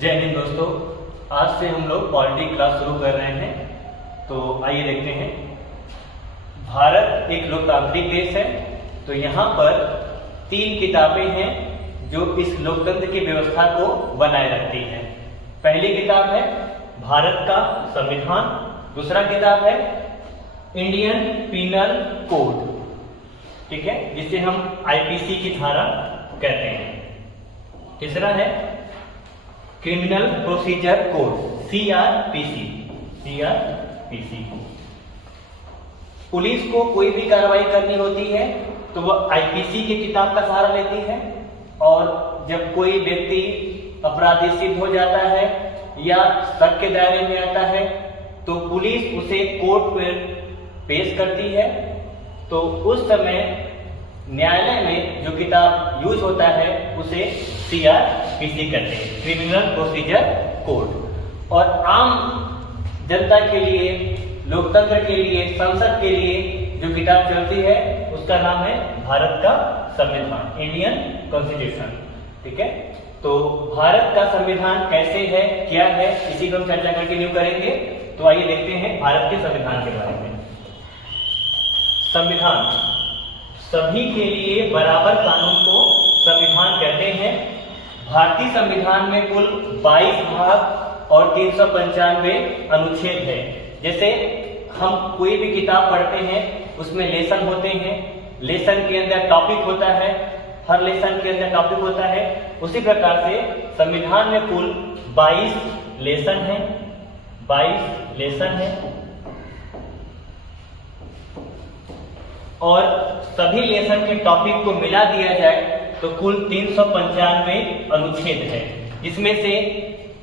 जय हिंद दोस्तों, आज से हम लोग पॉलिटी क्लास शुरू कर रहे हैं। तो आइए देखते हैं। भारत एक लोकतांत्रिक देश है, तो यहाँ पर 3 किताबें हैं जो इस लोकतंत्र की व्यवस्था को बनाए रखती हैं। पहली किताब है भारत का संविधान, दूसरा किताब है इंडियन पीनल कोड, ठीक है, जिसे हम आईपीसी की धारा कहते हैं। तीसरा है criminal procedure code, CrPC. Police को कोई भी कार्रवाई करनी होती है तो वह आईपीसी की किताब का सहारा लेती है, और जब कोई व्यक्ति अपराधी सिद्ध हो जाता है या शक के दायरे में आता है तो पुलिस उसे कोर्ट पर पेश करती है। तो उस समय न्यायालय में जो किताब यूज होता है उसे सीआरपीसी कहते हैं, क्रिमिनल प्रोसीजर कोड। और आम जनता के लिए, लोकतंत्र के लिए, संसद के लिए जो किताब चलती है उसका नाम है भारत का संविधान, इंडियन कॉन्स्टिट्यूशन, ठीक है। तो भारत का संविधान कैसे है, क्या है, इसी को हम चर्चा कंटिन्यू करेंगे। तो आइए देखते हैं भारत के संविधान के बारे में। संविधान सभी के लिए बराबर कानून को संविधान कहते हैं। भारतीय संविधान में कुल 22 भाग और 395 अनुच्छेद है। जैसे हम कोई भी किताब पढ़ते हैं उसमें लेसन होते हैं, लेसन के अंदर टॉपिक होता है, हर लेसन के अंदर टॉपिक होता है। उसी प्रकार से संविधान में कुल 22 लेसन है, 22 लेसन है, और सभी लेसन के टॉपिक को मिला दिया जाए तो कुल 395 अनुच्छेद है। इसमें से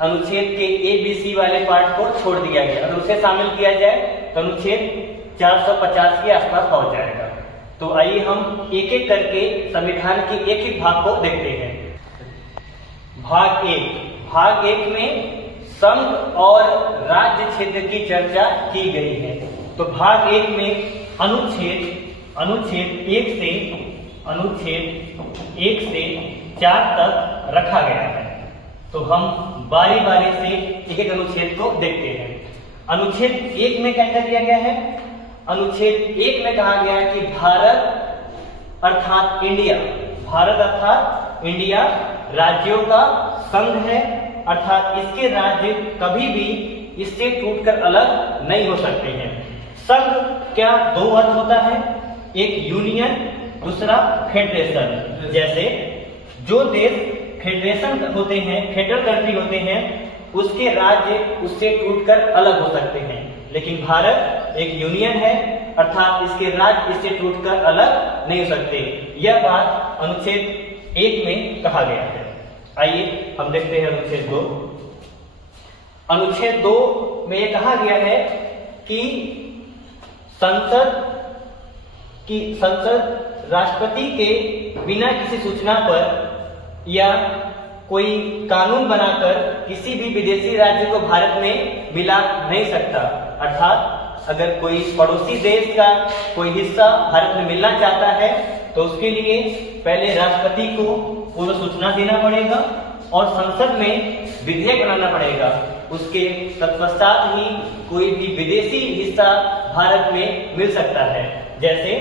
अनुच्छेद के ABC वाले पार्ट को छोड़ दिया गया, अगर उसे शामिल किया जाए तो अनुच्छेद 450 के आसपास पहुंच जाएगा। तो आइए हम एक एक करके संविधान के एक एक भाग को देखते हैं। भाग एक में संघ और राज्य क्षेत्र की चर्चा की गई है। तो भाग 1 में अनुच्छेद 1 से 4 तक रखा गया है। तो हम बारी बारी से एक एक अनुच्छेद को देखते हैं। अनुच्छेद 1 में क्या कह दिया गया है? अनुच्छेद 1 में कहा गया है कि भारत अर्थात इंडिया राज्यों का संघ है, अर्थात इसके राज्य कभी भी इससे टूटकर अलग नहीं हो सकते हैं। संघ क्या 2 अर्थ होता है, एक यूनियन, दूसरा फेडरेशन। जैसे जो देश फेडरेशन होते हैं, फेडरल कंट्री होते हैं, उसके राज्य उससे टूटकर अलग हो सकते हैं, लेकिन भारत एक यूनियन है, अर्थात इसके राज्य इससे टूटकर अलग नहीं हो सकते। यह बात अनुच्छेद 1 में कहा गया है। आइए हम देखते हैं अनुच्छेद 2। अनुच्छेद 2 में यह कहा गया है कि संसद राष्ट्रपति के बिना किसी सूचना पर या कोई कानून बनाकर किसी भी विदेशी राज्य को भारत में मिला नहीं सकता। अर्थात अगर कोई पड़ोसी देश का कोई हिस्सा भारत में मिलना चाहता है तो उसके लिए पहले राष्ट्रपति को पूर्व सूचना देना पड़ेगा और संसद में विधेयक बनाना पड़ेगा। उसके तत्पश्चात ही कोई भी विदेशी हिस्सा भारत में मिल सकता है। जैसे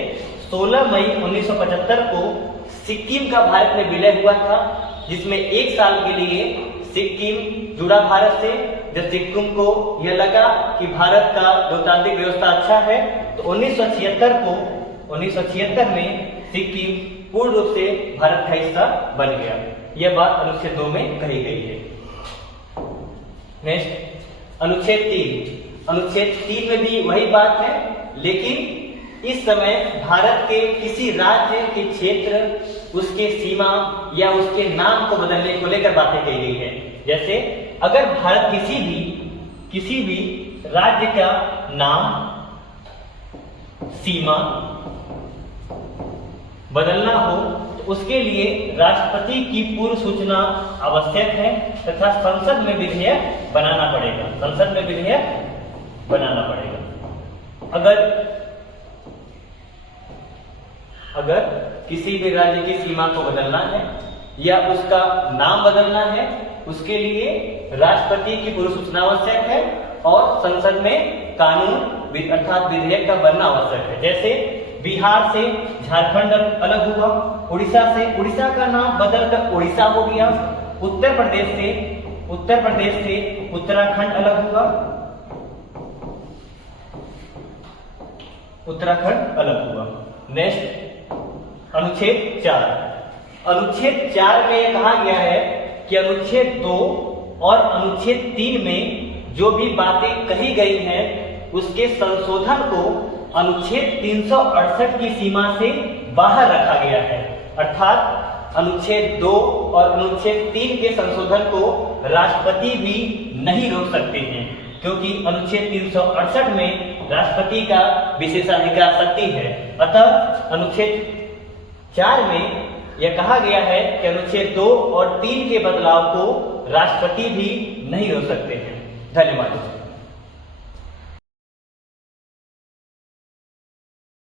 16 मई 1975 को सिक्किम का भारत में विलय हुआ था, जिसमें 1 साल के लिए सिक्किम जुड़ा भारत से। जब सिक्किम को यह लगा कि भारत का लोकतांत्रिक व्यवस्था अच्छा है तो 1976 में सिक्किम पूर्ण रूप से भारत का हिस्सा बन गया। यह बात अनुच्छेद 2 में कही गई है। नेक्स्ट अनुच्छेद 3। अनुच्छेद 3 में भी वही बात है, लेकिन इस समय भारत के किसी राज्य के क्षेत्र, उसके सीमा या उसके नाम को बदलने को लेकर बातें कही गई है। जैसे अगर भारत किसी भी राज्य का नाम, सीमा बदलना हो तो उसके लिए राष्ट्रपति की पूर्व सूचना आवश्यक है तथा संसद में विधेयक बनाना पड़ेगा। अगर किसी भी राज्य की सीमा को बदलना है या उसका नाम बदलना है उसके लिए राष्ट्रपति की पूर्व सूचना आवश्यक है और संसद में कानून अर्थात विधेयक का बनना आवश्यक है। जैसे बिहार से झारखंड अलग हुआ, उड़ीसा का नाम बदलकर उड़ीसा हो गया, उत्तर प्रदेश से उत्तराखंड अलग हुआ, उत्तराखंड अलग हुआ। नेक्स्ट अनुच्छेद 4। अनुच्छेद 4 में यह कहा गया है कि अनुच्छेद 2 और अनुच्छेद 3 में जो भी बातें कही गई हैं उसके संशोधन को अनुच्छेद 368 की सीमा से बाहर रखा गया है। अर्थात अनुच्छेद 2 और अनुच्छेद 3 के संशोधन को राष्ट्रपति भी नहीं रोक सकते हैं, क्योंकि अनुच्छेद 368 में राष्ट्रपति का विशेषाधिकार शक्ति है। अतः अनुच्छेद 4 में यह कहा गया है कि अनुच्छेद 2 और 3 के बदलाव को राष्ट्रपति भी नहीं रोक सकते हैं। धन्यवाद।